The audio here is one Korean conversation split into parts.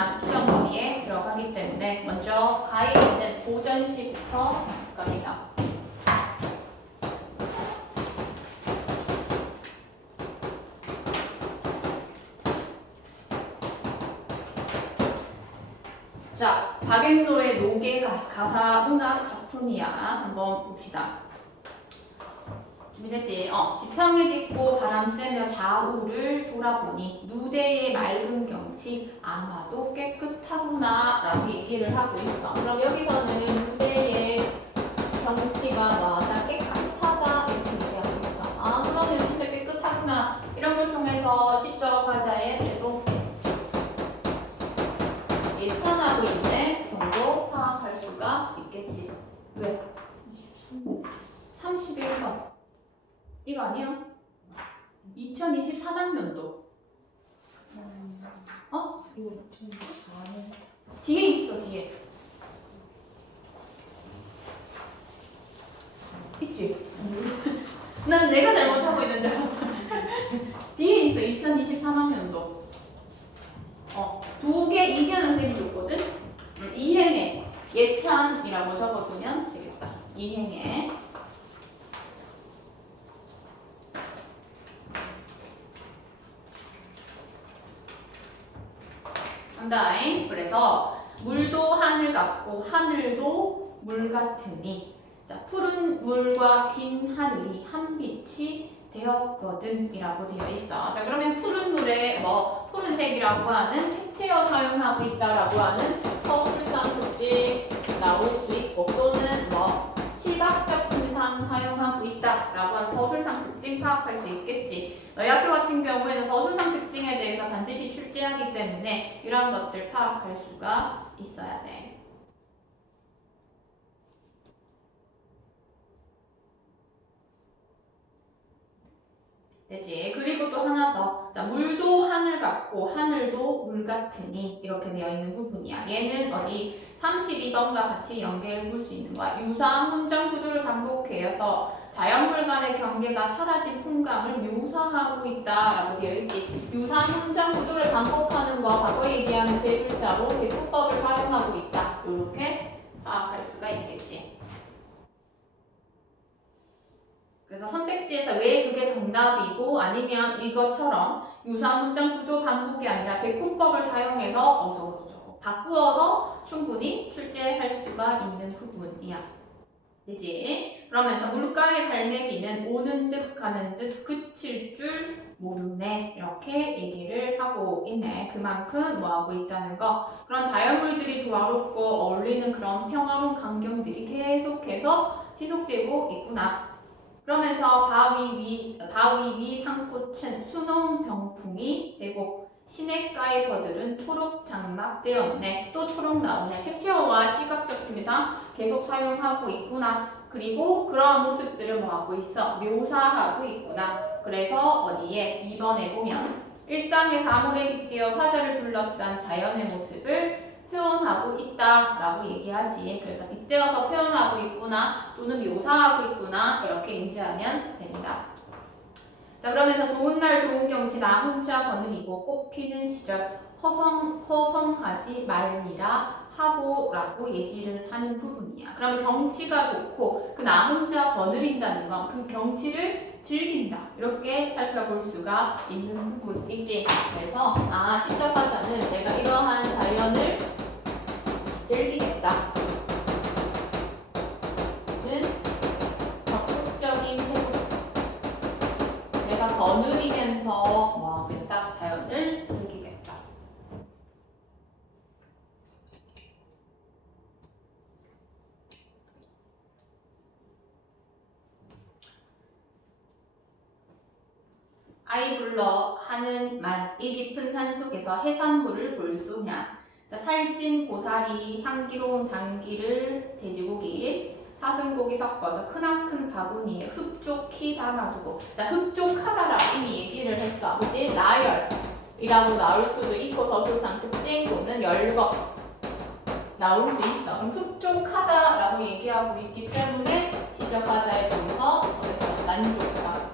있구나. 시험 범위에 들어가기 때문에 먼저 가에 있는 고전시부터 갑니다. 자, 박앤로의 노계가 가사 문학 작품이야. 한번 봅시다. 준비됐지? 지평을 짚고 바람 쐬며 좌우를 돌아보니 누대의 맑은 경치 아마도 깨끗하구나 라고 얘기를 하고 있어. 그럼 여기서는 누대의 경치가 다 깨끗하다 이렇게 얘기하고 있어. 그러면 진짜 깨끗하구나. 이런 걸 통해서 시적 화자의 제도 예찬하고 있는 정도 파악할 수가 있겠지. 왜? 31번. 이거 아니야? 2024학년도. 이거 2024년. 뒤에 있어, 뒤에. 있지? 난 내가 잘못하고 있는 줄 알았어. 뒤에 있어, 2023학년도. 두 개 이변 선생님이 줬거든? 이행에 예찬이라고 적어두면 되겠다. 이행에. 한다잉. 그래서 물도 하늘 같고 하늘도 물 같으니 자, 푸른 물과 긴 하늘이 한 빛이 되었거든 이라고 되어 있어. 자, 그러면 푸른 물에 푸른색이라고 하는 색채어 사용하고 있다라고 하는 서술상 특징 나올 수 있고 또는 시각적 심상 사용하고 있다라고 하는 서술상 특징 파악할 수 있겠지. 너희 학교 같은 경우에는 서술상 특징에 대해서 반드시 출제하기 때문에 이런 것들 파악할 수가 있어야 돼. 되지? 그리고 또 하나 더. 자, 물도 하늘 같고 하늘도 물 같으니 이렇게 되어 있는 부분이야. 얘는 어디 32번과 같이 연계를 볼 수 있는 거야. 유사한 문장 구조를 반복해서 자연물 간의 경계가 사라진 풍광을 묘사하고 있다라고 되어 있지. 유사한 문장 구조를 반복하는 거 과거에 얘기하는 대글자로 대표법을 사용하고 있다. 이렇게 파악할 수가 있겠지. 그래서 선택지에서 왜 그게 정답이고 아니면 이것처럼 유사한 문장 구조 반복이 아니라 대꾸법을 사용해서 어쩌고저쩌고 바꾸어서 충분히 출제할 수가 있는 부분이야. 되지? 그러면서 물가의 갈매기는 오는 듯 가는 듯 그칠 줄 모르네 이렇게 얘기를 하고 있네. 그만큼 뭐하고 있다는 거. 그런 자연물들이 조화롭고 어울리는 그런 평화로운 광경들이 계속해서 지속되고 있구나. 그러면서 바위 위 산꽃은 수놓은 병풍이 되고 시냇가의 벌들은 초록 장막되었네. 또 초록 나오네. 색채어와 시각적 심의상 계속 사용하고 있구나. 그리고 그러한 모습들을 뭐하고 있어? 묘사하고 있구나. 그래서 어디에 2번에 보면 일상의 사물에 빗대어 화자를 둘러싼 자연의 모습을 표현하고 있다라고 얘기하지. 그래서 빗대어서 표현하고 있구나 또는 묘사하고 있구나 이렇게 인지하면 됩니다. 자, 그러면서 좋은 날 좋은 경치 나 혼자 거느리고 꽃피는 시절 허성하지 말리라 하고 라고 얘기를 하는 부분이야. 그러면 경치가 좋고 그 나 혼자 거느린다는 건 그 경치를 즐긴다 이렇게 살펴볼 수가 있는 부분이지. 그래서 시적화자는 내가 이러한 자연을 즐기겠다 는 적극적인 행동. 내가 거느리면서 뭐하겠다? 자연을 즐기겠다. 아이 불러 하는 말. 이 깊은 산속에서 해산물을 볼 수냐. 자, 살찐 고사리, 향기로운 당기를 돼지고기, 사슴고기 섞어서 크나큰 바구니에 흡족히 담아두고. 자, 흡족하다라 이미 얘기를 했어. 그지? 나열이라고 나올 수도 있고 서술상 특징 또는 열거 나올 수 있어. 그럼 흡족하다라고 얘기하고 있기 때문에 시적화자의 동서 그래서 만족다.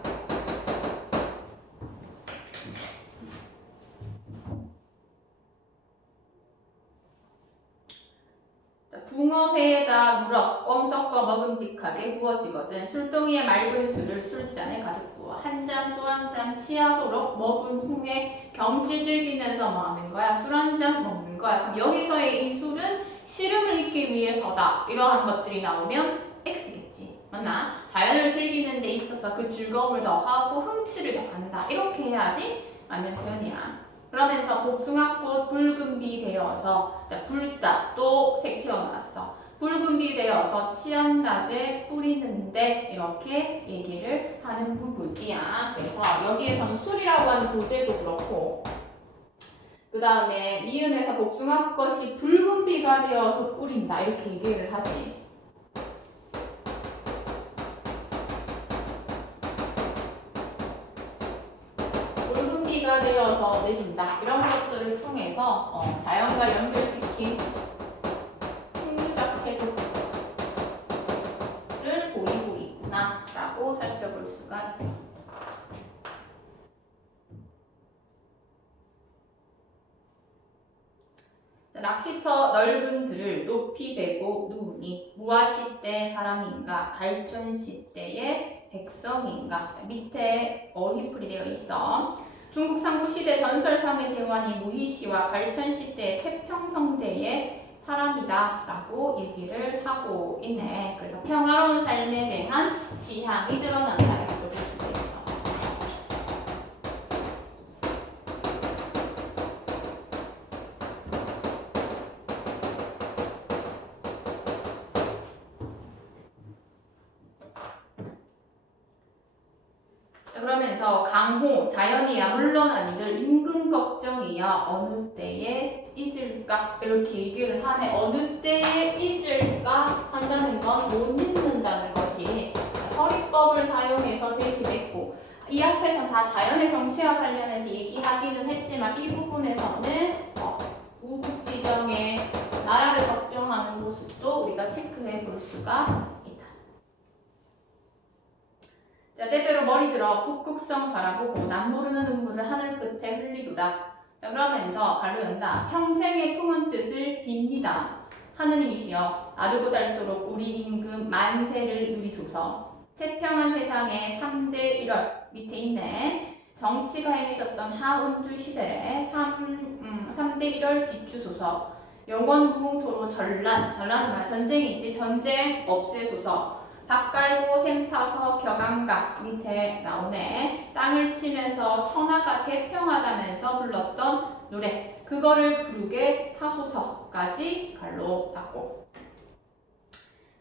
붕어회에다 누럭, 껌 섞어 먹음직하게 구워지거든. 술동이의 맑은 술을 술잔에 가득 부어 한 잔 또 한 잔 취하도록 먹은 후에 경치 즐기면서 뭐 하는 거야? 술 한 잔 먹는 거야. 그럼 여기서의 이 술은 시름을 잊기 위해서다. 이러한 것들이 나오면 X겠지. 맞나? 자연을 즐기는 데 있어서 그 즐거움을 더하고 흥취를 더한다. 이렇게 해야지 맞는 표현이야. 그러면서 복숭아꽃 붉은비 되어서 불다 또 색 채워놨어. 붉은비 되어서 치안낮에 뿌리는데 이렇게 얘기를 하는 부분이야. 그래서 여기에서는 술이라고 하는 소재도 그렇고 그 다음에 미음에서 복숭아꽃이 붉은비가 되어서 뿌린다 이렇게 얘기를 하지. 붉은비가 되어서 내린다 이런 것들을 통해서 자연과 연결시킨 풍류적 해석을 보이고 있구나 라고 살펴볼 수가 있어. 낚시터 넓은 들을 높이 베고 누우니 무아시대 사람인가 갈천시대의 백성인가. 밑에 어휘풀이 되어 있어. 중국 삼국시대 전설상의 제왕이 무희씨와 갈천시대의 태평성대의 사람이다 라고 얘기를 하고 있네. 그래서 평화로운 삶에 대한 지향이 드러난다라고 볼 수가 있어. 그러면서 강호, 자연이야 물론한들 임금 걱정이야 어느 때에 잊을까 이렇게 얘기를 하네. 어느 때에 잊을까 한다는 건 못 잊는다는 거지. 서리법을 사용해서 제시했고 이 앞에서 다 자연의 경치와 관련해서 얘기하기는 했지만 이 부분에서는 우국지정의 나라를 걱정하는 모습도 우리가 체크해 볼 수가 자, 때때로 머리 들어 북극성 바라보고 남 모르는 눈물을 하늘 끝에 흘리도다. 자, 그러면서 갈로 연다. 평생의 품은 뜻을 빕니다. 하느님이시여 아르고 닳도록 우리 임금 만세를 누리소서. 태평한 세상에 3대 1월 밑에 있네. 정치가 행해졌던 하은주 시대에 3대 1월 비추소서. 영원 무궁토로 전란은 전쟁이지 전쟁 없애소서. 닭 깔고 샘 타서 격앙각 밑에 나오네. 땅을 치면서 천하가 태평하다면서 불렀던 노래 그거를 부르게 하소서까지 갈로 닦고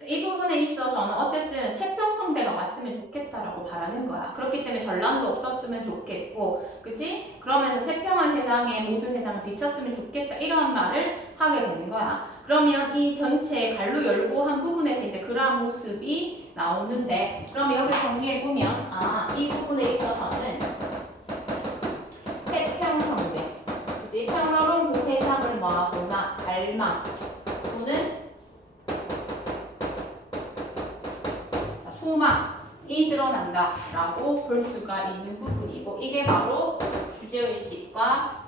이 부분에 있어서는 어쨌든 태평성대가 왔으면 좋겠다라고 바라는 거야. 그렇기 때문에 전란도 없었으면 좋겠고 그치? 그러면서 태평한 세상에 모든 세상을 비쳤으면 좋겠다 이런 말을 하게 되는 거야. 그러면 이 전체 갈로 열고 한 부분에서 이제 그러한 모습이 나오는데 그러면 여기 정리해보면 이 부분에 있어서는 태평성대 그치? 평화로운 그 세상을 뭐하거나 갈망 또는 소망이 드러난다라고 볼 수가 있는 부분이고 이게 바로 주제의식과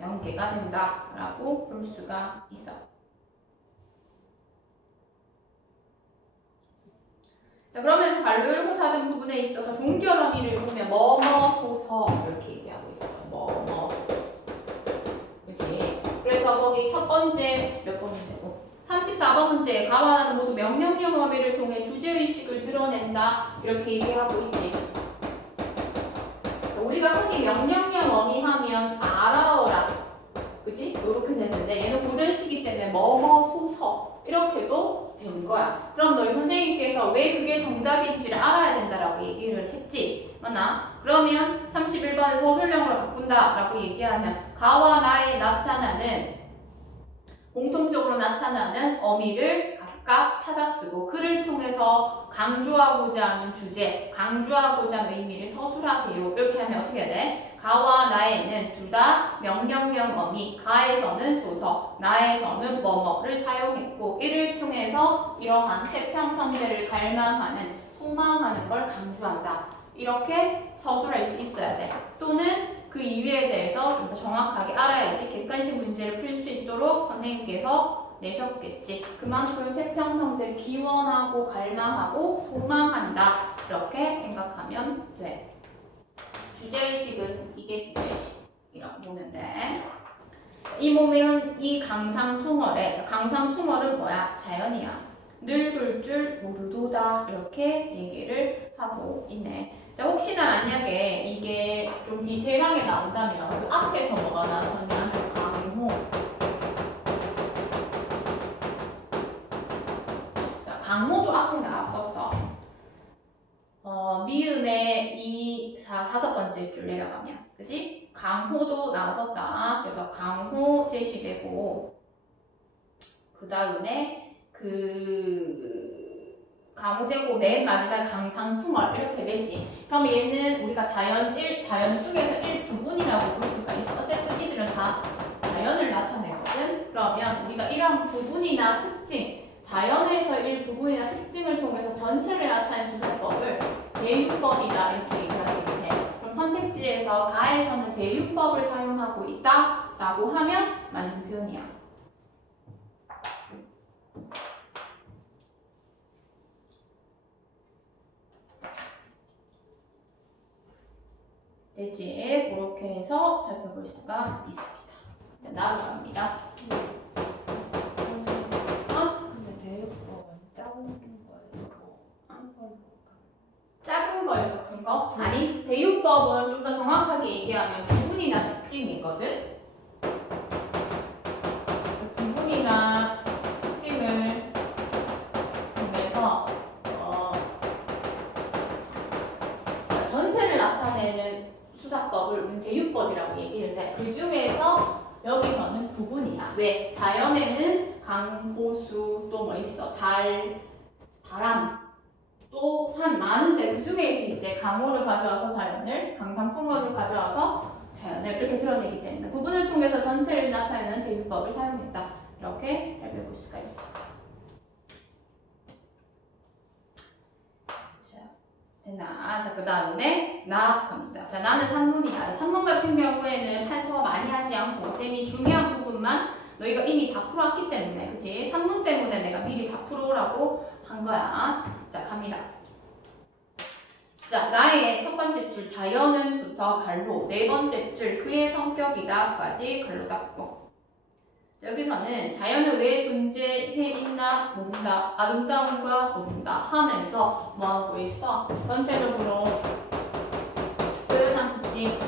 연계가 된다라고 볼 수가 있어. 자, 그러면 갈로 열고 닫은 부분에 있어서 종결 어미를 보면 뭐뭐소서 이렇게 얘기하고 있어요. 뭐뭐 그치? 그래서 거기 첫 번째 몇 번인데고 34번 문제 가와는 모두 명령형 어미를 통해 주제의식을 드러낸다 이렇게 얘기하고 있지. 우리가 흔히 명령형 어미 하면 알아어라 그치? 이렇게 되는데 얘는 고전시기 때문에 뭐뭐소서 이렇게도 되는 거야. 그럼 너희 선생님께서 왜 그게 정답인지를 알아야 된다라고 얘기를 했지. 맞나? 그러면 31번에 서술형으로 바꾼다라고 얘기하면 가와 나에 나타나는 공통적으로 나타나는 어미를 각각 찾아 쓰고 그를 통해서 강조하고자 하는 주제, 강조하고자 하는 의미를 서술하세요. 이렇게 하면 어떻게 해야 돼? 가와 나에는 둘 다 명령형 어미, 가에서는 소서, 나에서는 뭐뭐를 사용했고 이를 통해서 이러한 태평성대를 갈망하는, 소망하는 걸 강조한다. 이렇게 서술할 수 있어야 돼. 또는 그 이유에 대해서 좀 더 정확하게 알아야지 객관식 문제를 풀 수 있도록 선생님께서 내셨겠지. 그만큼 태평성대를 기원하고 갈망하고 소망한다. 이렇게 생각하면 돼. 주제의식은 이게 주제의식이라고 보면 돼. 이 보면 이 강상퉁어래. 강상퉁어는 뭐야? 자연이야. 늙을 줄 모르도다. 이렇게 얘기를 하고 있네. 자, 혹시나 만약에 이게 좀 디테일하게 나온다면 그 앞에서 뭐가 나왔었냐? 강호. 자, 강호도 앞에 나왔었어. 미음의 다섯 번째 줄 내려가면. 그지? 강호도 나왔었다. 그래서 강호 제시되고, 그 다음에 강호되고 맨 마지막에 강상풍월 이렇게 되지. 그럼 얘는 우리가 자연 중에서 일부분이라고 볼 수가 있어. 어쨌든 이들은 다 자연을 나타내거든. 그러면 우리가 이러한 부분이나 특징, 자연에서 일부분이나 특징을 통해서 전체를 나타낸 수사법을 대유법이다 이렇게 얘기하게 돼. 그럼 선택지에서 가에서는 대유법을 사용하고 있다라고 하면 맞는 표현이야. 되지? 그렇게 해서 살펴볼 수가 있습니다. 자, 나로 갑니다. 근데 대유법은 작은 거에서 큰 걸 볼까? 작은 거에서 큰 거? 아니, 대유법은 좀 더 정확하게 얘기하면 부분이나 특징이거든? 부분이나 특징을 통해서 전체를 나타내는 수사법을 우리는 대유법이라고 얘기를 해. 그 중에서 여기서는 구분이야. 왜? 자연에는 강호수 또 뭐 있어? 바람 또 산 많은데 그 중에 이제 강호를 가져와서 자연을, 강상풍어를 가져와서 자연을 이렇게 드러내기 때문에 부분을 통해서 전체를 나타내는 대유법을 사용했다. 이렇게 알아볼 수가 있죠. 됐나? 자, 그 다음에 나 갑니다. 자, 나는 산문이야. 산문 같은 경우에는 판서 많이 하지 않고 쌤이 중요한 부분만 너희가 이미 다 풀어왔기 때문에, 그치? 산문 때문에 내가 미리 다 풀어오라고 한 거야. 자, 갑니다. 자, 나의 첫 번째 줄 자연은부터 갈로, 네 번째 줄 그의 성격이다까지 갈로 닫고. 여기서는 자연은 왜 존재해 있나 모른다. 아름다움과 모른다 하면서 뭐하고 있어? 전체적으로 표현한 특징.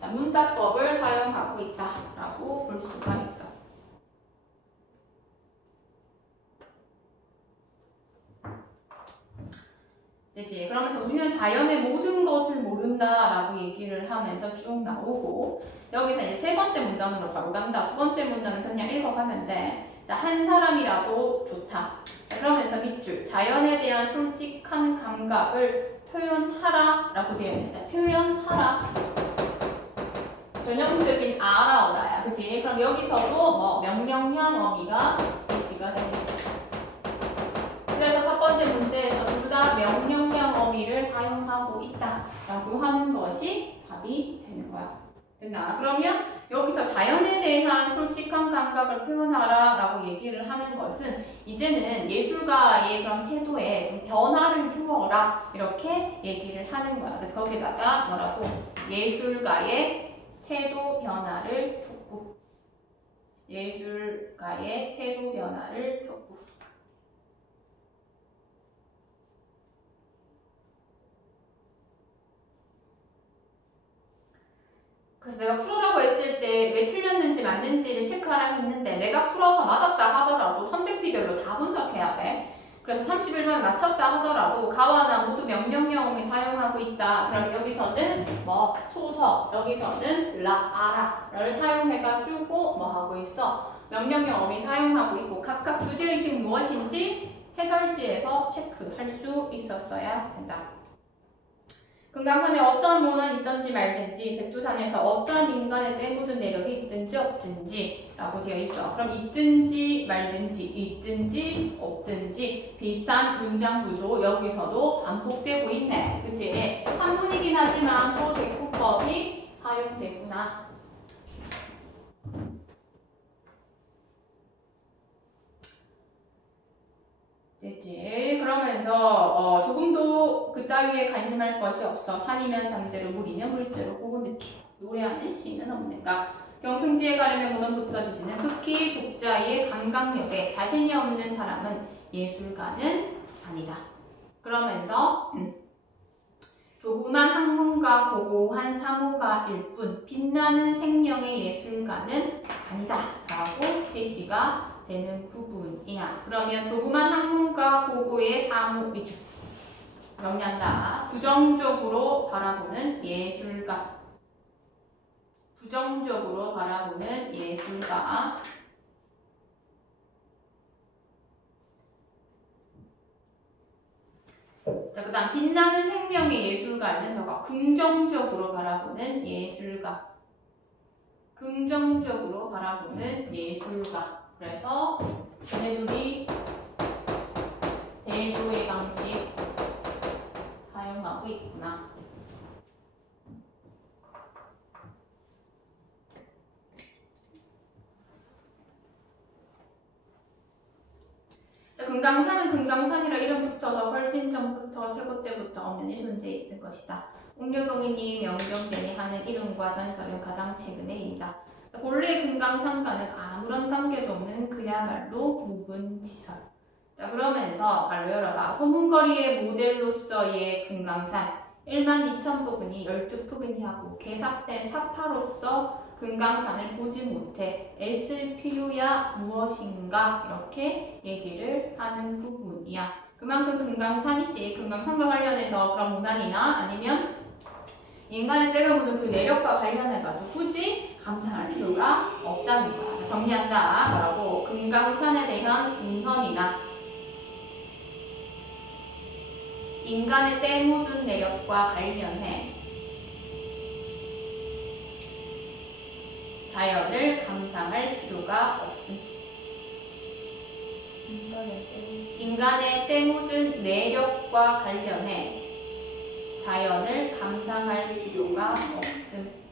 자, 문답법을 사용하고 있다라고 볼 수가 있어. 되지? 그러면서 우리는 자연의 모든 것을 모른다라고 얘기를 하면서 쭉 나오고, 여기서 이제 세 번째 문단으로 바로 간다. 두 번째 문단은 그냥 읽어가면 돼. 자, 한 사람이라도 좋다. 자, 그러면서 밑줄 자연에 대한 솔직한 감각을 표현하라라고 되어 있는. 자, 표현하라. 전형적인 아라오라야, 그치? 그럼 여기서도 뭐 명령형 어미가 제시가 됩니다. 그래서 첫 번째 문제에서 둘 다 명령형 어미를 사용하고 있다라고 하는 것이 답이 되는 거야. 됐나? 그러면 여기서 자연에 대한 솔직한 감각을 표현하라라고 얘기를 하는 것은 이제는 예술가의 그런 태도에 좀 변화를 주어라 이렇게 얘기를 하는 거야. 그래서 거기다가 뭐라고? 예술가의 태도 변화를 촉구. 예술가의 태도 변화를 촉구. 그래서 내가 풀어라고 했을 때 왜 틀렸는지 맞는지를 체크하라 했는데 내가 풀어서 맞았다 하더라도 선택지별로 다 분석해야 돼. 그래서 31번 맞췄다 하더라도 가와나 모두 명령형을 사용하고 있다. 그럼 여기서는 뭐 소서, 여기서는 아라를 사용해가지고 뭐 하고 있어? 명령형 어미 사용하고 있고 각각 주제의식 무엇인지 해설지에서 체크할 수 있었어야 된다. 금강산에 어떤 문헌이 있든지 말든지 백두산에서 어떤 인간의 때 묻은 내력이 있든지 없든지 라고 되어 있어. 그럼 있든지 말든지 있든지 없든지 비슷한 문장 구조 여기서도 반복되고 있네. 그치? 산문이긴 하지만 또 대꾸법이 사용되구나. 조금도 그따위에 관심할 것이 없어 산이면 산대로 물이면 물대로 보고 느끼고 노래하는 시는 없는가. 경승지에 가려면 문헌부터 지지는 극히 독자의 감각력에 자신이 없는 사람은 예술가는 아니다. 그러면서 조그만 학문가 고고한 사무가일 뿐 빛나는 생명의 예술가는 아니다 라고 제시가 되는 부분이야. 그러면 조그만 학문가 고고의 사무 위주 정리한다. 부정적으로 바라보는 예술가, 부정적으로 바라보는 예술가. 자, 그 다음 빛나는 생명의 예술가는 저가 긍정적으로 바라보는 예술가, 긍정적으로 바라보는 예술가. 그래서 얘네들이 대조의 방식 사용하고 있구나. 금강산은 금강산이라 이름 붙어서 훨씬 전부터 태고 때부터 엄연히 존재해 있을 것이다. 옥녀동이니 명경쟁이 하는 이름과 전설은 가장 최근의 일이다. 본래 금강산과는 아무런 관계도 없는 그야말로 묵은지설. 자, 그러면서 발로 열어봐. 소문거리의 모델로서의 금강산 12,000포근이 12포근이 하고 개삭된 사파로서 금강산을 보지 못해 애쓸 필요야 무엇인가 이렇게 얘기를 하는 부분이야. 그만큼 금강산이지. 금강산과 관련해서 그런 문안이나 아니면 인간의 때가 묻은 그 내력과 관련해가지고 굳이 감상할 필요가 없다는 거야. 자, 정리한다. 뭐라고? 금강산에 대한 문헌이나 인간의 때 묻은 내력과 관련해 자연을 감상할 필요가 없음. 인간의 때 묻은 내력과 관련해 자연을 감상할 필요가 없음.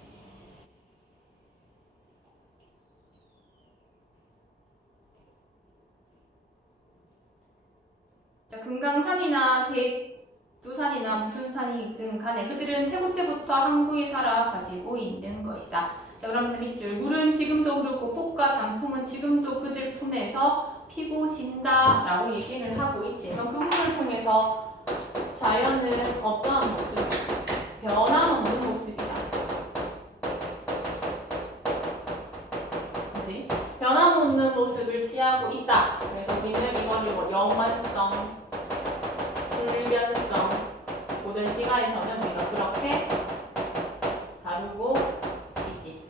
자, 금강산이나 백두산이나 무슨 산이든 간에 그들은 태고 때부터 항구에 살아 가지고 있는 것이다. 자, 그러면서 밑줄 물은 지금도 흐르고 폭과 단풍은 지금도 그들 품에서 피고 진다 라고 얘기를 하고 있지. 그래서 그 부분을 통해서 자연은 어떠한 모습? 변함없는 모습이다. 그지? 변함없는 모습을 취하고 있다. 그래서 우리는 이걸 영원성, 불변성 모든 시간에서는 우리가 그렇게 다루고 있지.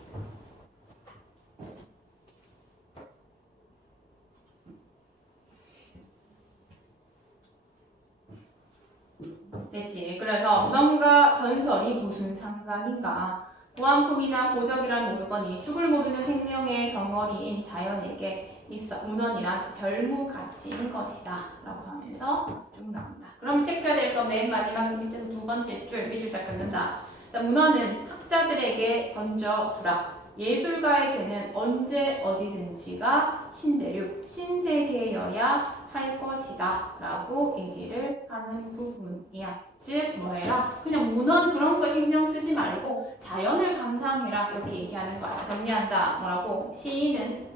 됐지. 그래서 문헌과 전설이 무슨 상관인가? 고한품이나 고적이란 모르거니 죽을 모르는 생명의 덩어리인 자연에게 있어 문헌이란 별무 가치인 것이다 라고 하면서 쭉 나온다. 그럼 체크해야 될 건 맨 마지막 밑에서 두 번째 줄 밑줄자 끊는다. 자, 문헌은 학자들에게 던져두라. 예술가에게는 언제 어디든지가 신대륙, 신세계여야 할 것이다 라고 얘기를 하는 부분이야. 즉 뭐해라? 그냥 문헌 그런 거 신경 쓰지 말고 자연을 감상해라 이렇게 얘기하는 거야. 정리한다. 뭐라고? 시인은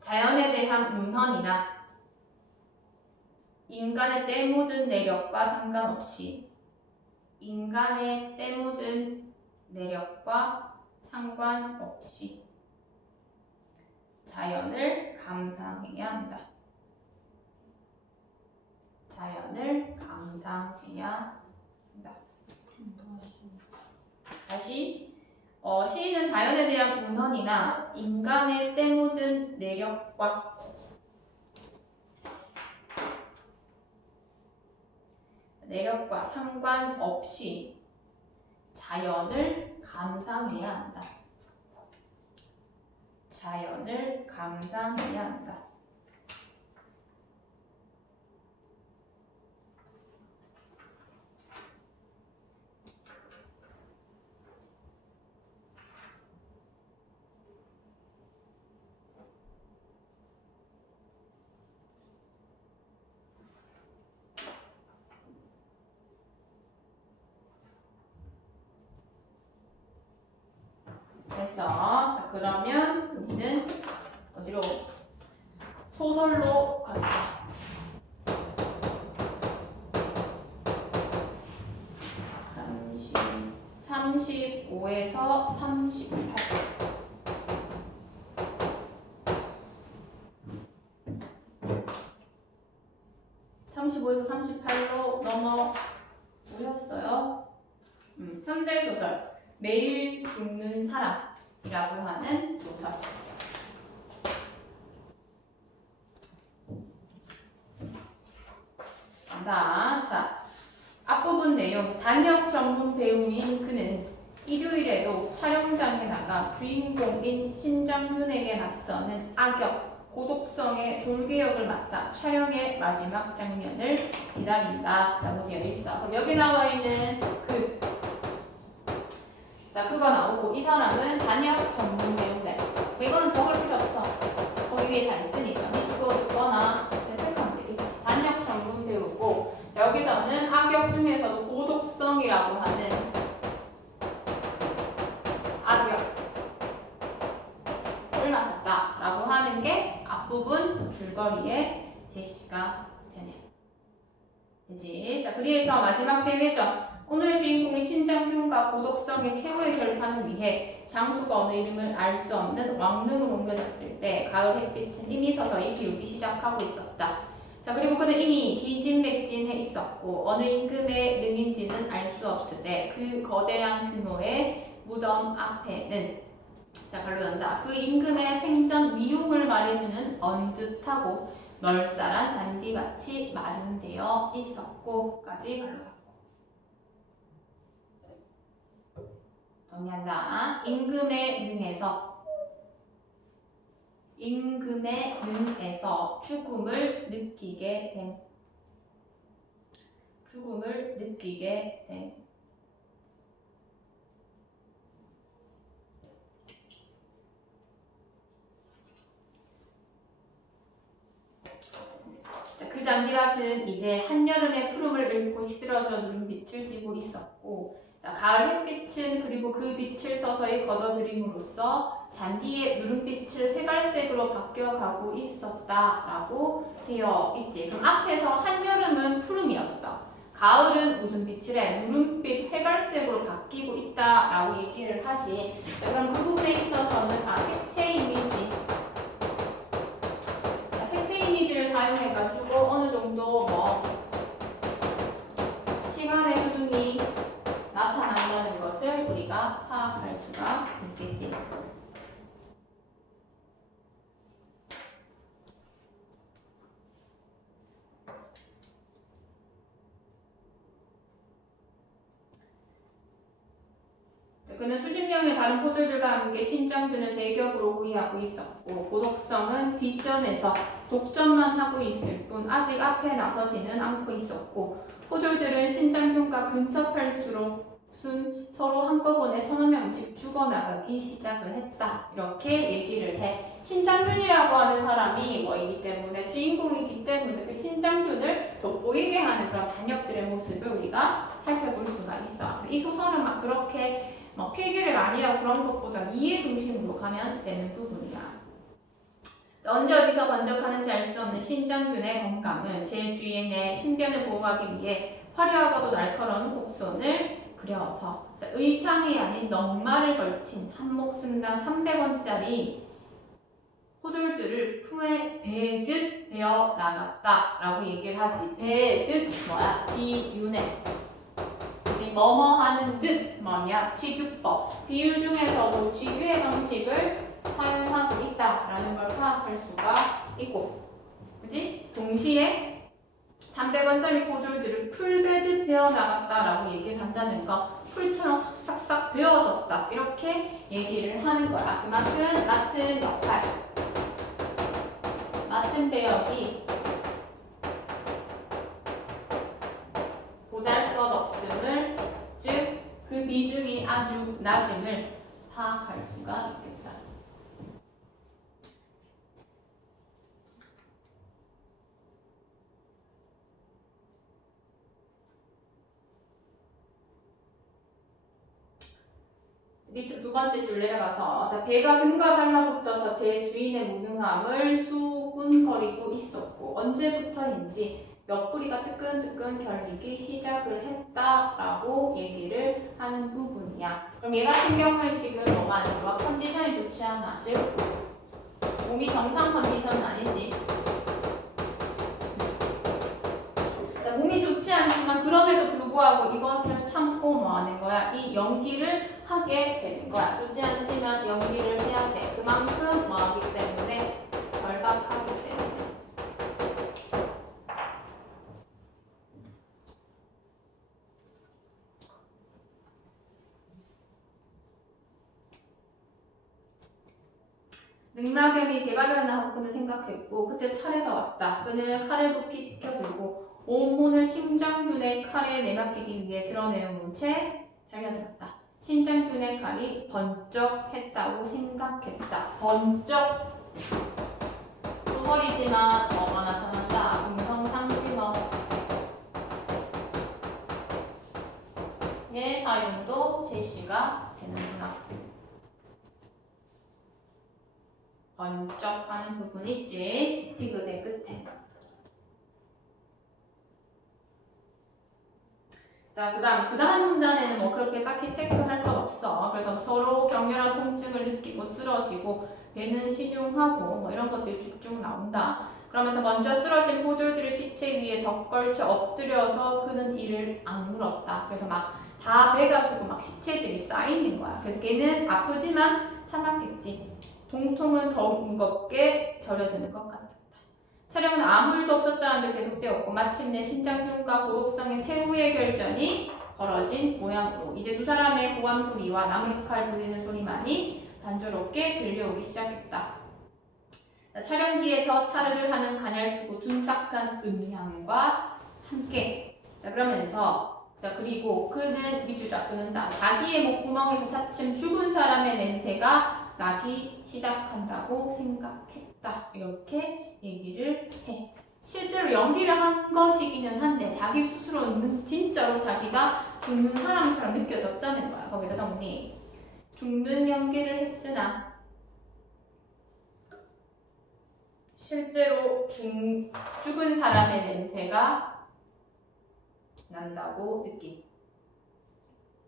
자연에 대한 문헌이나 인간의 때 묻은 내력과 상관없이 인간의 때 묻은 내력과 상관없이 자연을 감상해야 한다. 자연을 감상해야 한다. 다시 시인은 자연에 대한 문헌이나 인간의 때 묻은 내력과 상관없이 자연을 감상해야 한다. 자연을 감상해야 한다. 됐어. 자, 그러면 우리는 어디로? 소설로 갈까? 35에서 38. 35에서 38로 넘어오셨어요. 현대소설. 매일 죽는 사람이라고 하는 소설. 자, 앞부분 내용. 단역 전문 배우인 그는 일요일에도 촬영장에 나가 주인공인 신정윤에게 맞서는 악역, 고독성의 졸개역을 맡아 촬영의 마지막 장면을 기다린다 라고 되어 있어. 그럼 여기 나와 있는 그거 나오고 이 사람은 단역 전문 배우래. 이거는 적을 필요 없어. 거기 위에 다 있으니까. 미주고 듣거나 선택하면 되겠지. 단역 전문 배우고 여기서는 악역 중에서도 고독성이라고 하는 악역을 맡았다라고 하는 게 앞부분 줄거리에 제시가 되네. 그치? 자, 그래서 마지막 대회전. 오늘의 주인공이 신장균과 고독성의 최후의 결판을 위해 장소가 어느 이름을 알 수 없는 왕릉으로 옮겨졌을 때 가을 햇빛은 이미 서서히 기울기 시작하고 있었다. 자, 그리고 그는 이미 기진맥진해 있었고 어느 임금의 능인지는 알 수 없을 때 그 거대한 규모의 무덤 앞에는 자, 반론한다. 그 임금의 생전 미움을 말해주는 언뜻하고 넓다란 잔디같이 마련되어 있었고까지 반론하고. 정리한다. 임금의 능에서 죽음을 느끼게 된. 그 잔디밭은 이제 한여름의 푸름을 잃고 시들어져 누른빛을 띠고 있었고, 자, 가을 햇빛은 그리고 그 빛을 서서히 걷어들임으로써 잔디의 누른빛을 회갈색으로 바뀌어가고 있었다라고 되어 있지. 그럼 앞에서 한여름은 푸름이었어. 가을은 무슨 빛을 해? 누른빛 회갈색으로 바뀌고 있다라고 얘기를 하지. 자, 그럼 그 부분에 있어서는 색채 이미지를 사용해가지고 어느 정도 시간의 흐름이 나타난다는 것을 우리가 파악할 수가 있겠지. 그는 수십 명의 다른 포들들과 함께 신장균을 세격으로 호위하고 있었고 고독성은 뒷전에서 독전만 하고 있을 뿐 아직 앞에 나서지는 않고 있었고 포졸들은 신장균과 근접할수록 서로 한꺼번에 서너 명씩 죽어나가기 시작을 했다. 이렇게 얘기를 해. 신장균이라고 하는 사람이 뭐이기 때문에 주인공이기 때문에 그 신장균을 돋보이게 하는 그런 단역들의 모습을 우리가 살펴볼 수가 있어. 이 소설은 막 그렇게 필기를 많이 하고 그런 것보다 이해 중심으로 가면 되는 부분이야. 언제 어디서 번쩍하는지 알 수 없는 신장균의 건강은 제 주인의 신변을 보호하기 위해 화려하고도 날카로운 곡선을 그려서 의상이 아닌 넉마를 걸친 한 목숨당 300원짜리 포졸들을 품에 베듯 베어 나갔다라고 얘기를 하지. 베듯 뭐야? 비윤회. 뭐뭐 하는 듯 뭐냐? 취규법. 비유 중에서도 취규의 방식을 사용하고 있다라는 걸 파악할 수가 있고, 그지? 동시에 300원짜리 포졸들을 풀베듯 베어 나갔다라고 얘기를 한다는 거, 풀처럼 싹싹싹 베어졌다 이렇게 얘기를 하는 거야. 그만큼 맡은 역할, 맡은 배역이 보잘것없음을, 즉 그 비중이 아주 낮음을 파악할 수가 있겠다. 밑으로 두 번째 줄 내려가서 자 배가 등과 달라붙어서 제 주인의 무능함을 수군거리고 있었고 언제부터인지 옆구리가 뜨끈뜨끈 결리기 시작을 했다라고 얘기를 하는 부분이야. 그럼 얘 같은 경우에 지금 뭐가 안 좋아? 컨디션이 좋지 않아. 즉 몸이 정상 컨디션은 아니지. 자, 몸이 좋지 않지만 그럼에도 불구하고 이것을 참고 뭐 하는 거야? 이 연기를 하게 되는 거야. 좋지 않지만 연기를 해야 돼. 그만큼 뭐 하기 때문에 절박하기 때문에. 능낙연이 제발을 하나 하고 그는 생각했고 그때 차례가 왔다. 그는 칼을 높이 지켜들고 온몸을 심장균의 칼에 내맡기기 위해 드러내온 채 달려들었다. 심장균의 칼이 번쩍했다고 생각했다. 번쩍 소설이지만 뭐가 나타났다. 음성상지어의 사용도 제시가 되는구나. 번쩍하는 부분 있지. 디귿의 끝에. 자, 그 다음 문단에는 뭐 그렇게 딱히 체크할 건 없어. 그래서 서로 격렬한 통증을 느끼고 쓰러지고 배는 신용하고 뭐 이런 것들이 쭉쭉 나온다. 그러면서 먼저 쓰러진 포졸들을 시체 위에 덧걸쳐 엎드려서 그는 이를 악물었다. 그래서 막 다 배가지고 막 시체들이 쌓이는 거야. 그래서 걔는 아프지만 참았겠지. 동통은 더욱 무겁게 절여드는 것 같았다. 촬영은 아무 일도 없었다는 듯 계속되었고 마침내 심장균과 고독성의 최후의 결전이 벌어진 모양으로 이제 두 사람의 고함 소리와 나무칼 부리는 소리만이 단조롭게 들려오기 시작했다. 촬영기에 저 타르를 하는 가냘프고 둔탁한 음향과 함께 그러면서 그리고 그는 미주자 그는 자기의 목구멍에서 차츰 죽은 사람의 냄새가 나기 시작한다고 생각했다. 이렇게 얘기를 해. 실제로 연기를 한 것이기는 한데 자기 스스로는 진짜로 자기가 죽는 사람처럼 느껴졌다는 거야. 거기다 정리. 죽는 연기를 했으나 실제로 죽은 사람의 냄새가 난다고 느끼.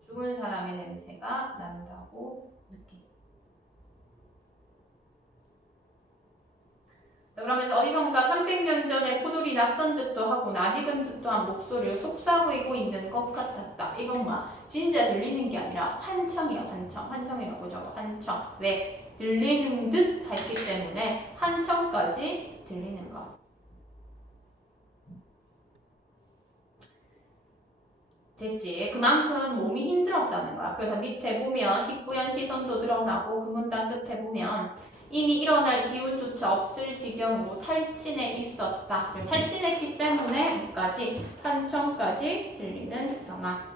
죽은 사람의 냄새가 난다고 느끼. 그러면서 어디선가 300년 전에 포졸이 낯선 듯도 하고 낯익은 듯도 한 목소리를 속삭이고 있는 것 같았다. 이건 뭐 진짜 들리는 게 아니라 환청이야. 환청이라고 적어. 환청. 왜? 들리는 듯 했기 때문에 환청까지 들리는 거. 됐지? 그만큼 몸이 힘들었다는 거야. 그래서 밑에 보면 희뿌연 시선도 드러나고 그 문단 끝에 보면 이미 일어날 기운조차 없을 지경으로 탈진해 있었다. 탈진했기 때문에 뭐까지 환청까지 들리는 상황.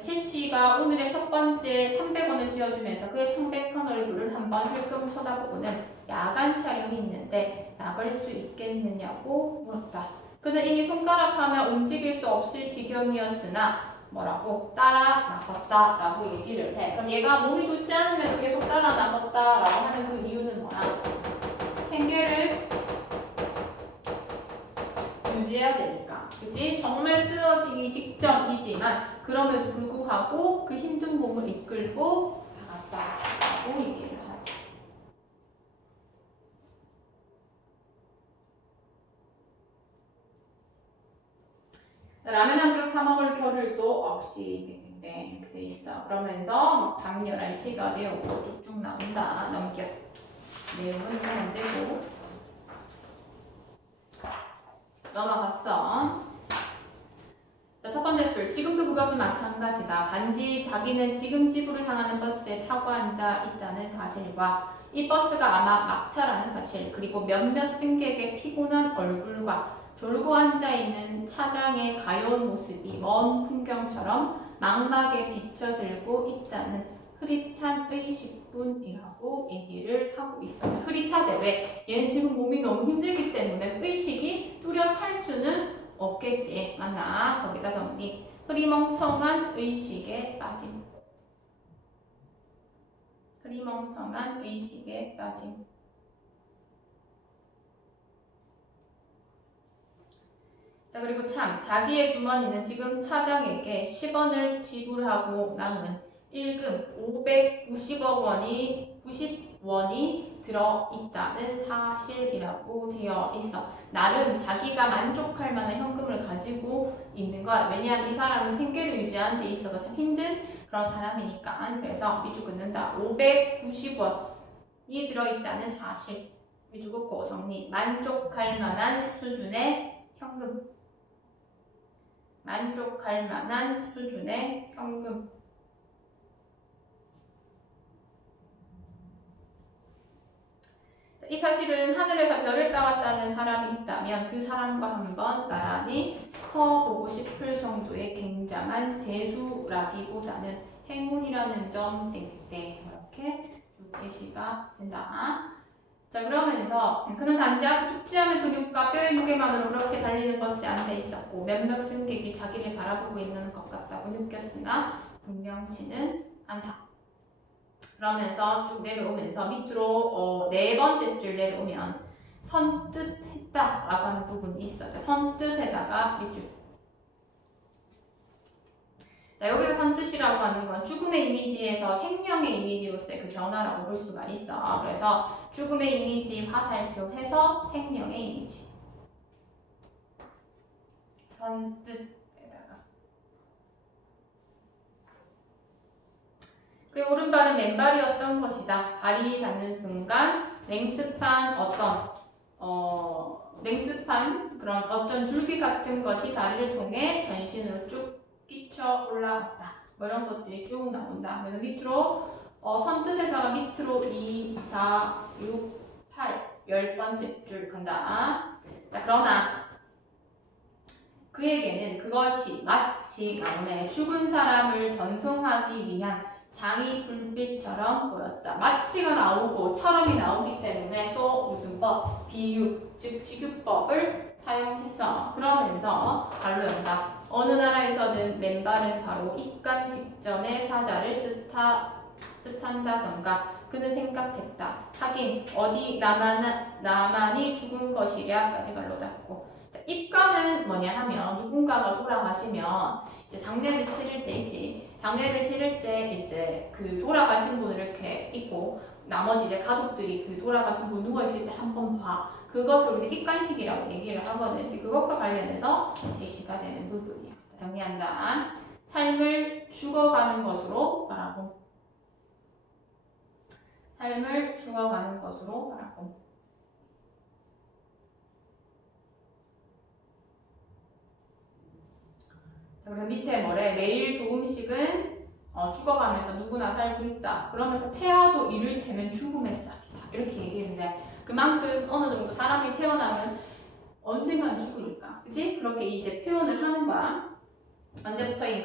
칠씨가 오늘의 첫 번째 300원을 지어주면서 그의 청백한 얼굴을 한번 흘끔 쳐다보고는 야간 촬영이 있는데 나갈 수 있겠느냐고 물었다. 그는 이미 손가락 하나 움직일 수 없을 지경이었으나 뭐라고? 따라 나섰다라고 얘기를 해. 그럼 얘가 몸이 좋지 않으면 계속 따라 나섰다라고 하는 그 이유는 뭐야? 생계를 유지해야 되니까. 그지? 정말 쓰러지기 직전이지만 그럼에도 불구하고 그 힘든 몸을 이끌고 나갔다라고 얘기를 하지. 라면 한 그릇 사 먹을 겨를도 없이 이렇게 돼 있어. 그러면서 밤 11시가 되었고 쭉쭉 나온다. 넘겨. 내용은 안 되고. 넘어갔어. 자, 첫 번째 줄. 지금도 그것은 마찬가지다. 단지 자기는 지금 집으로 향하는 버스에 타고 앉아 있다는 사실과 이 버스가 아마 막차라는 사실, 그리고 몇몇 승객의 피곤한 얼굴과 졸고 앉아있는 차장의 가여운 모습이 먼 풍경처럼 망막에 비쳐들고 있다는 흐릿한 의식뿐이라고 얘기를 하고 있어. 흐릿하대. 왜? 얘는 지금 몸이 너무 힘들기 때문에 의식이 뚜렷할 수는 없겠지. 맞나? 거기다 정리. 흐리멍텅한 의식에 빠짐. 흐리멍텅한 의식에 빠짐. 자, 그리고 참 자기의 주머니는 지금 차장에게 10원을 지불하고 남은 일금 590억 원이 90원이 들어있다는 사실이라고 되어 있어. 나름 자기가 만족할 만한 현금을 가지고 있는 거야. 왜냐하면 이 사람은 생계를 유지하는 데 있어서 참 힘든 그런 사람이니까. 그래서 밑줄 긋는다. 590원이 들어있다는 사실. 밑줄 긋고 정리. 만족할 만한 수준의 현금. 만족할 만한 수준의 현금. 이 사실은 하늘에서 별을 따왔다는 사람이 있다면 그 사람과 한번 나란히 서보고 싶을 정도의 굉장한 재수라기보다는 행운이라는 점 땡땡 이렇게 쭉 제시가 된다. 자, 그러면서 그는 단지 아주 죽지 않은 근육과 뼈의 무게만으로 그렇게 달리는 버스에 앉아 있었고 몇몇 승객이 자기를 바라보고 있는 것 같다고 느꼈으나 분명치는 않다. 그러면서 쭉 내려오면서 밑으로 네 번째 줄 내려오면 선뜻했다 라고 하는 부분이 있어. 자, 선뜻에다가 밑줄. 자, 여기서 선뜻이라고 하는 건 죽음의 이미지에서 생명의 이미지로서의 그 변화라고 볼 수가 있어. 그래서 죽음의 이미지 화살표 해서 생명의 이미지. 선뜻에다가. 그 오른발은 맨발이었던 것이다. 발이 닿는 순간 냉습한 냉습한 그런 어떤 줄기 같은 것이 다리를 통해 전신으로 쭉 끼쳐 올라갔다. 뭐 이런 것들이 쭉 나온다. 그래서 밑으로 선뜻에다가 밑으로 2, 4, 6, 8 10번째 줄 간다. 자, 그러나 그에게는 그것이 마치 나오네. 죽은 사람을 전송하기 위한 장이 불빛처럼 보였다. 마치가 나오고 처럼이 나오기 때문에 또 무슨 법? 비유, 즉 지규법을 사용했어. 그러면서 발로 연다. 어느 나라에서든 맨발은 바로 입간 직전의 사자를 뜻한다던가. 그는 생각했다. 하긴 어디 나만이 죽은 것이랴까지 발로 닿고. 입간은 뭐냐 하면 누군가가 돌아가시면 이제 장례를 치를 때 있지. 장례를 치를 때 이제 그 돌아가신 분을 이렇게 있고 나머지 이제 가족들이 그 돌아가신 분 누워 있을 때 한 번 봐. 그것을 우리가 입간식이라고 얘기를 하거든. 그것과 관련해서 제시가 되는 부분이야. 정리한다. 삶을 죽어가는 것으로 말하고. 삶을 죽어가는 것으로 말하고. 그래서 밑에 뭐래? 매일 조금씩은 죽어가면서 누구나 살고 있다. 그러면서 태아도 이를테면 죽음의 싹이다. 이렇게 얘기했는데 그만큼 어느 정도 사람이 태어나면 언젠가는 죽으니까. 그치? 그렇게 이제 표현을 하는 거야. 언제부터인가?